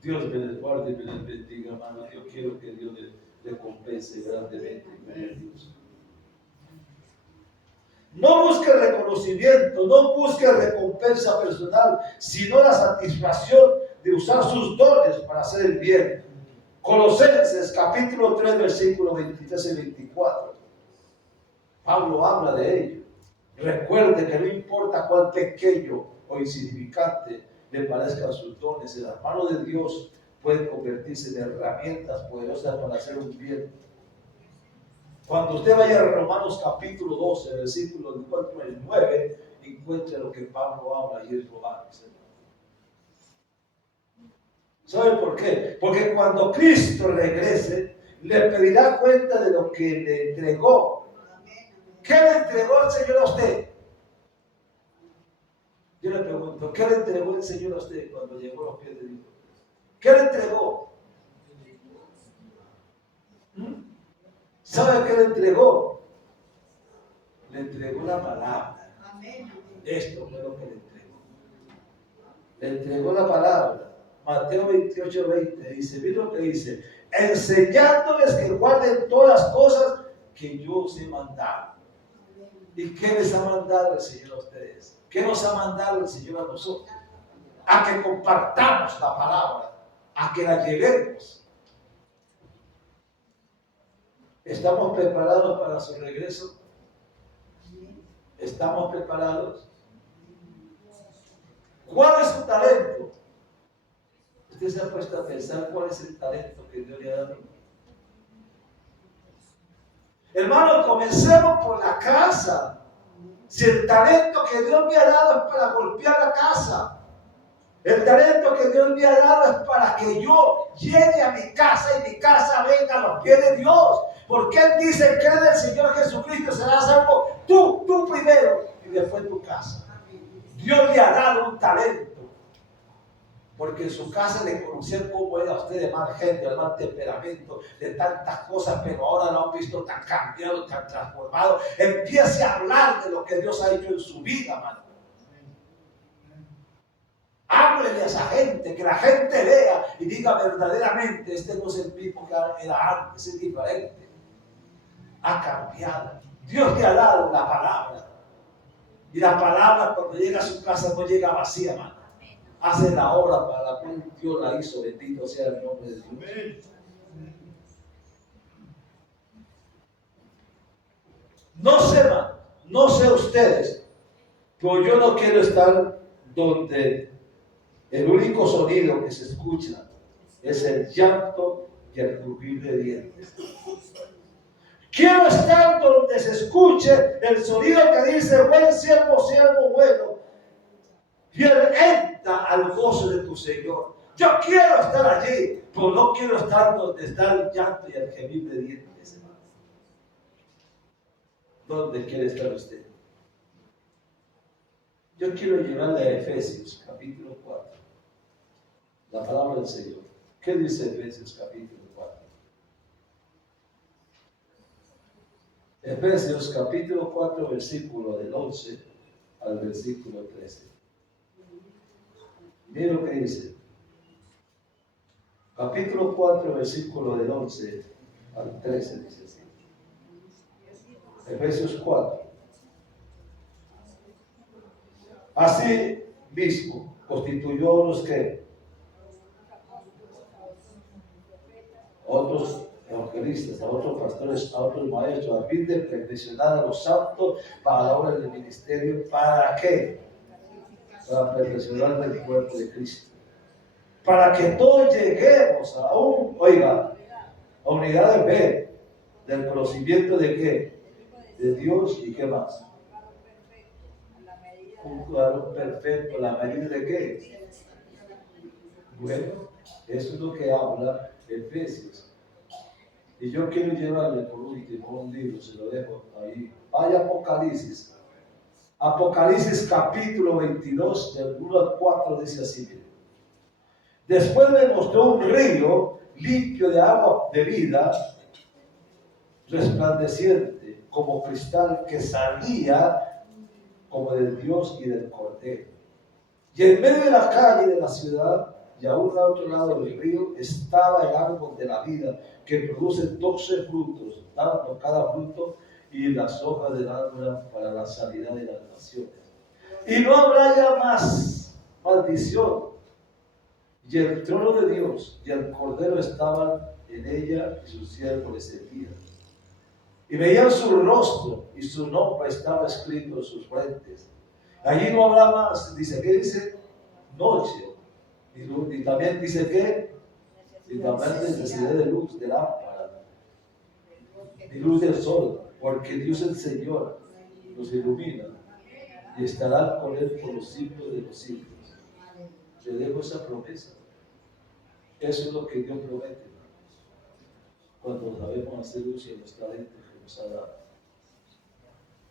Dios me les guarde y me les bendiga, hermano. Yo quiero que Dios le compense grandemente. Dios. No busque reconocimiento, no busque recompensa personal, sino la satisfacción de usar sus dones para hacer el bien. Colosenses capítulo 3, versículos 23 y 24. Pablo habla de ello. Recuerde que no importa cuán pequeño o insignificante le parezcan sus dones, en las manos de Dios pueden convertirse en herramientas poderosas para hacer un bien. Cuando usted vaya a Romanos capítulo 12, versículos del 4 al 9, encuentre lo que Pablo habla y es Romanos. ¿Sabe por qué? Porque cuando Cristo regrese, le pedirá cuenta de lo que le entregó. ¿Qué le entregó el Señor a usted? Yo le pregunto, ¿qué le entregó el Señor a usted cuando llegó a los pies de Dios? ¿Qué le entregó? ¿Sabe qué le entregó? Le entregó la palabra. Esto fue lo que le entregó. Le entregó la palabra. Mateo 28:20 dice, mira lo que dice, enseñándoles que guarden todas las cosas que yo os he mandado. ¿Y qué les ha mandado el Señor a ustedes? ¿Qué nos ha mandado el Señor a nosotros? A que compartamos la palabra, a que la llevemos. ¿Estamos preparados para su regreso? ¿Estamos preparados? ¿Cuál es su talento? ¿Usted se ha puesto a pensar cuál es el talento que Dios le ha dado? Hermano, comencemos por la casa. Si el talento que Dios me ha dado es para golpear la casa, el talento que Dios me ha dado es para que yo llegue a mi casa y mi casa venga a los pies de Dios. Porque Él dice, cree en el Señor Jesucristo, serás salvo tú primero y después tu casa. Dios le ha dado un talento. Porque en su casa le conocían cómo era usted de mal genio, de mal temperamento, de tantas cosas, pero ahora lo han visto tan cambiado, tan transformado. Empiece a hablar de lo que Dios ha hecho en su vida, hermano. Háblele a esa gente, que la gente vea y diga verdaderamente, este no es el mismo que era antes, es diferente. Ha cambiado. Dios te ha dado la palabra. Y la palabra cuando llega a su casa no llega vacía, hermano. Hace la obra para la cual Dios la hizo. Bendito sea el nombre de Dios. No sé, hermano, no sé ustedes, pero yo no quiero estar donde el único sonido que se escucha es el llanto y el crujir de dientes. Quiero estar donde se escuche el sonido que dice, buen siervo, siervo bueno, y entra al gozo de tu Señor. Yo quiero estar allí, pero no quiero estar donde está el llanto y el gemir de dientes, hermano. ¿Dónde quiere estar usted? Yo quiero llevarle a Efesios, capítulo 4. La palabra del Señor. ¿Qué dice Efesios, capítulo 4? Efesios, capítulo 4, versículo del 11 al versículo 13. Mira lo que dice. Capítulo 4, versículo del 11 al 13, dice así. Efesios 4. Así mismo constituyó los que otros evangelistas, a otros pastores, a otros maestros, a fin de perfeccionar a los santos para la obra del ministerio. ¿Para qué? Para perfeccionar el cuerpo de Cristo. Para que todos lleguemos a unidad de fe, del conocimiento de qué, de Dios y qué más. Un varón perfecto, ¿la medida de qué? Bueno, eso es lo que habla Efesios. Y yo quiero llevarle por último un libro, se lo dejo ahí. Vaya Apocalipsis. Apocalipsis capítulo 22, del 1 al 4, dice así. Después me mostró un río limpio de agua de vida, resplandeciente como cristal, que salía como de Dios y del Cordero. Y en medio de la calle de la ciudad, y aún al otro lado del río, estaba el árbol de la vida, que produce 12 frutos, dando cada fruto y las hojas del árbol para la sanidad de las naciones. Y no habrá ya más maldición. Y el trono de Dios y el Cordero estaban en ella, y sus siervos le seguían. Y veían su rostro, y su nombre estaba escrito en sus frentes. Allí no habrá más, dice, ¿qué dice? Noche. Y también dice que, y también necesidad de luz, de lámpara, y luz del sol, porque Dios el Señor nos ilumina y estarán con él por los siglos de los siglos. Le dejo esa promesa. Eso es lo que Dios promete, cuando sabemos hacer uso de los talentos que nos ha dado.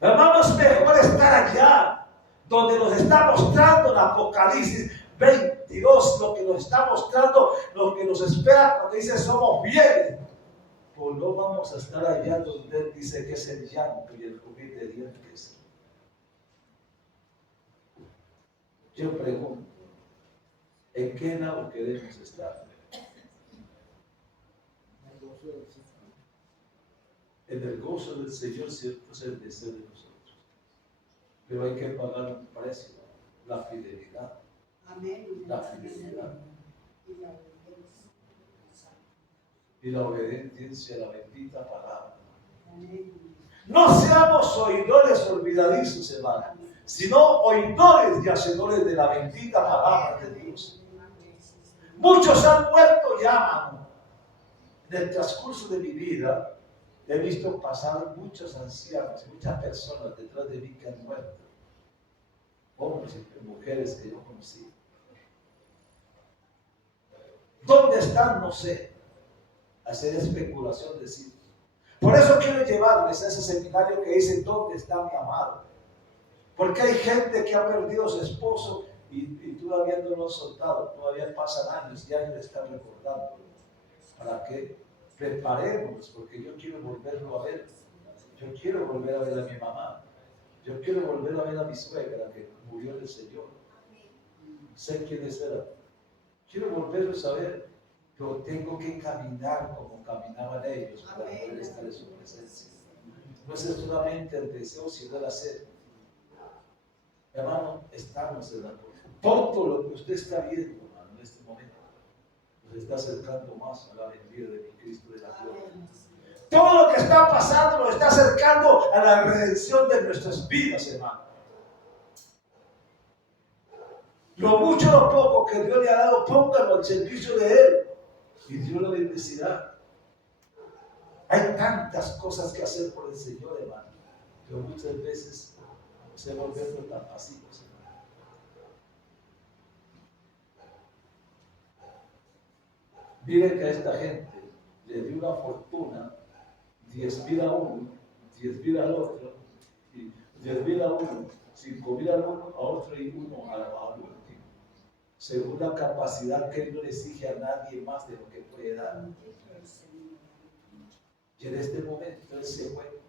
Hermanos, mejor estar allá, donde nos está mostrando el Apocalipsis 22, lo que nos está mostrando, lo que nos espera cuando dice somos fieles. Pues no vamos a estar allá donde Él dice que es el llanto y el crujir de dientes. Yo pregunto, ¿en qué lado queremos estar? En el gozo del Señor, cierto es el deseo de nosotros. Pero hay que pagar un precio, la fidelidad. Amén. La fidelidad. Y la obediencia a la bendita palabra. Amén. No seamos oidores olvidadizos, hermano, sino oidores y hacedores de la bendita palabra de Dios. Muchos han muerto ya, hermano. En el transcurso de mi vida, he visto pasar muchos ancianos, muchas personas detrás de mí que han muerto. Hombres y mujeres que yo conocí. ¿Dónde están? No sé. Hacer especulación de sí. Por eso quiero llevarles a ese seminario que dice ¿dónde está mi amado? Porque hay gente que ha perdido a su esposo y todavía no lo han soltado. Todavía pasan años y años de estar recordando. ¿Para qué? Preparémonos, porque yo quiero volverlo a ver. Yo quiero volver a ver a mi mamá. Yo quiero volver a ver a mi suegra que murió del Señor. Sé quiénes eran. Quiero volverlos a ver, pero tengo que caminar como caminaban ellos para poder estar en su presencia. No es solamente el deseo, sino el hacer. Hermano, estamos en la cosa. Todo lo que usted está viendo, hermano, en este momento, nos está acercando más a la venida de mi Cristo de la gloria. Todo lo que está pasando nos está acercando a la redención de nuestras vidas, hermano. Lo mucho o lo poco que Dios le ha dado, póngalo al servicio de Él y Dios lo bendecirá. Hay tantas cosas que hacer por el Señor, hermano, pero muchas veces se volvemos tan pasivos, hermano. Miren que a esta gente le dio una fortuna, 10,000 a uno, 10,000 al otro, y 10,000 a uno, 5,000 a uno, a otro y uno al último, según la capacidad que Él no le exige a nadie más de lo que puede dar. Y en este momento Él se fue.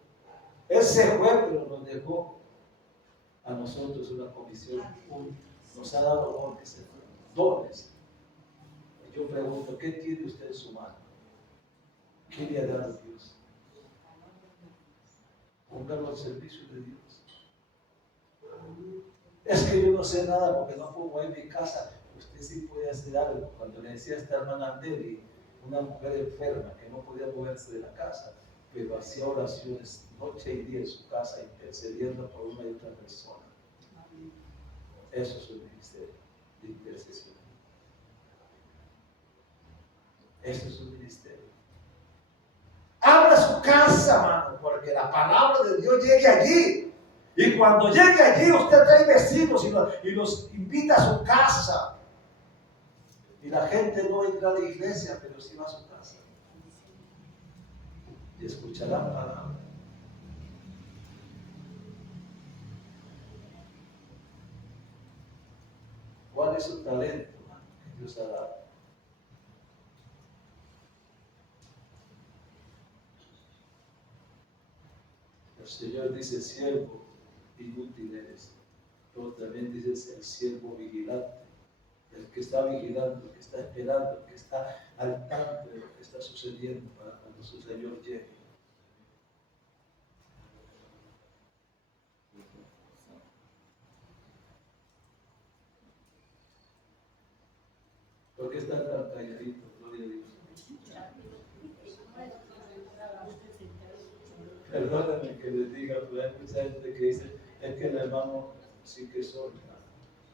Él se fue, pero nos dejó a nosotros una comisión, nos ha dado dones. Y yo pregunto, ¿qué tiene usted en su mano? ¿Qué le ha dado Dios? Póngalo al servicio de Dios. Es que yo no sé nada porque no pongo en mi casa. Usted sí puede hacer algo. Cuando le decía a esta hermana Andeli, una mujer enferma que no podía moverse de la casa, pero hacía oraciones noche y día en su casa, intercediendo por una y otra persona. Eso es un ministerio de intercesión. Eso es un ministerio. Abra su casa, mano, porque la palabra de Dios llegue allí. Y cuando llegue allí, usted trae vecinos y los invita a su casa. Y la gente no entra a la iglesia, pero sí va a su casa. Y escuchará la palabra. ¿Cuál es su talento, hermano, que Dios ha dado? El Señor dice, siervo inútil eres. Pero también dice el siervo vigilante. El que está vigilando, el que está esperando, el que está al tanto de lo que está sucediendo para cuando su Señor llegue. ¿Por qué están tan calladitos? Gloria a Dios. Perdónenme que les diga, pero hay mucha gente que dice, es que el hermano sí que soy.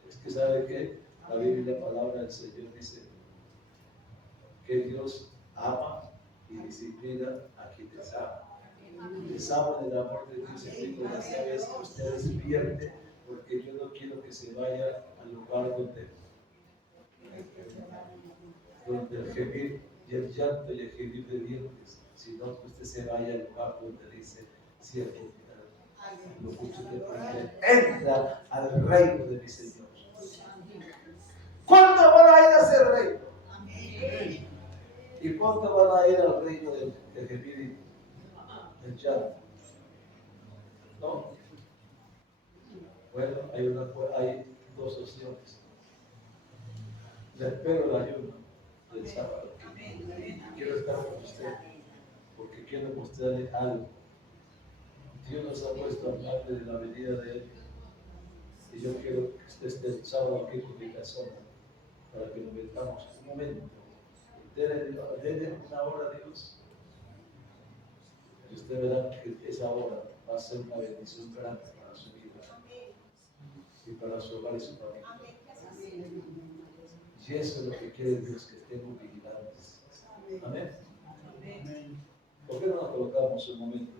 Es que sabe que la Biblia, la palabra del Señor dice que Dios ama y disciplina a quien les ama. Les ama en el amor de Dios y cuando las veces que usted despierte porque yo no quiero que se vaya al lugar donde el gemir y el llanto y el gemir de dientes, sino que usted se vaya al lugar donde dice, cierto, lo mucho que aprende, entra al reino de mi Señor. ¿Cuántos van a ir a ese reino? ¿Y cuántos van a ir al reino del gemir y el llanto? ¿No? Bueno, hay dos opciones. Le espero el ayuno del sábado. Quiero estar con usted porque quiero mostrarle algo. Dios nos ha puesto aparte de la venida de Él. Y yo quiero que usted esté el sábado aquí con mi persona para que nos metamos un momento. Denle una hora a Dios. Y usted verá que esa hora va a ser una bendición grande para su vida y para su hogar y su familia. Y eso es lo que quiere Dios, que estemos vigilantes. Amén. ¿Por qué no nos colocamos un momento?